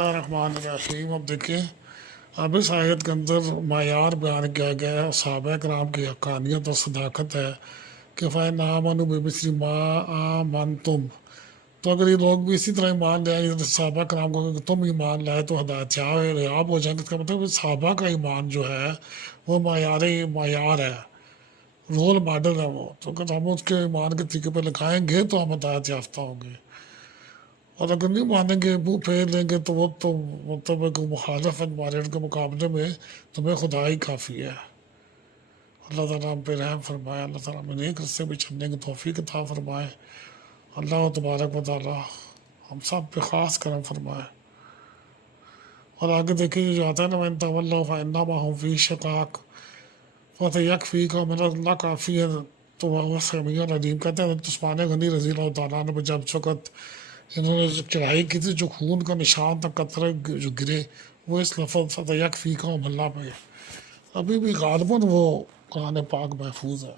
الرحمن الرحیم. اب دیکھیں اب اس آیت کے اندر معیار بیان کیا گیا ہے. صحابہ کرام کی حقانیت اور صداقت ہے کہ فَإِنْ آمَنُوا بِمِثْلِ مَا آمَنْتُمْ، تو اگر یہ لوگ بھی اسی طرح ایمان لے آئے صحابہ کرام کو کہ تم ایمان لائے تو ہدایت یاب ہو جائیں گے. اس کا مطلب صحابہ کا ایمان جو ہے وہ معیار ہے، رول ماڈل ہے وہ. تو اگر ہم اس کے ایمان کے طریقے پہ لگائیں گے تو ہم ہدایت یافتہ ہوں گے، اور اگر نہیں مانیں گے، منہ پھیر لیں گے تو وہ تو مطلب کہ مخالف ہمارے ان کے مقابلے میں تمہیں خدا ہی کافی ہے. اللہ تعالیٰ ہم پہ رحم فرمائے، اللہ تعالیٰ ہمیں نیک رستے پہ چلنے کی توفیق عطا فرمائے. اللہ تبارک و تعالیٰ ہم سب پہ خاص کرم فرمائے. اور آگے دیکھیں جو آتا ہے نا وَإِن تَوَلَّوْا فَإِنَّمَا هُمْ فِي شِقَاقٍ فَسَيَكْفِيكَهُمُ اللَّهُ کافی ہے تو وہ سمیع العلیم. کہتے ہیں عثمان غنی رضی اللہ تعالیٰ عنہ جب اس وقت انہوں نے چڑھائی کی تھی، جو خون کا نشان تھا قطرے جو گرے وہ اس لفظ فَسَيَكْفِيكَهُمُ اللَّهُ پہ ابھی بھی غالباً وہ قرآن پاک محفوظ ہے.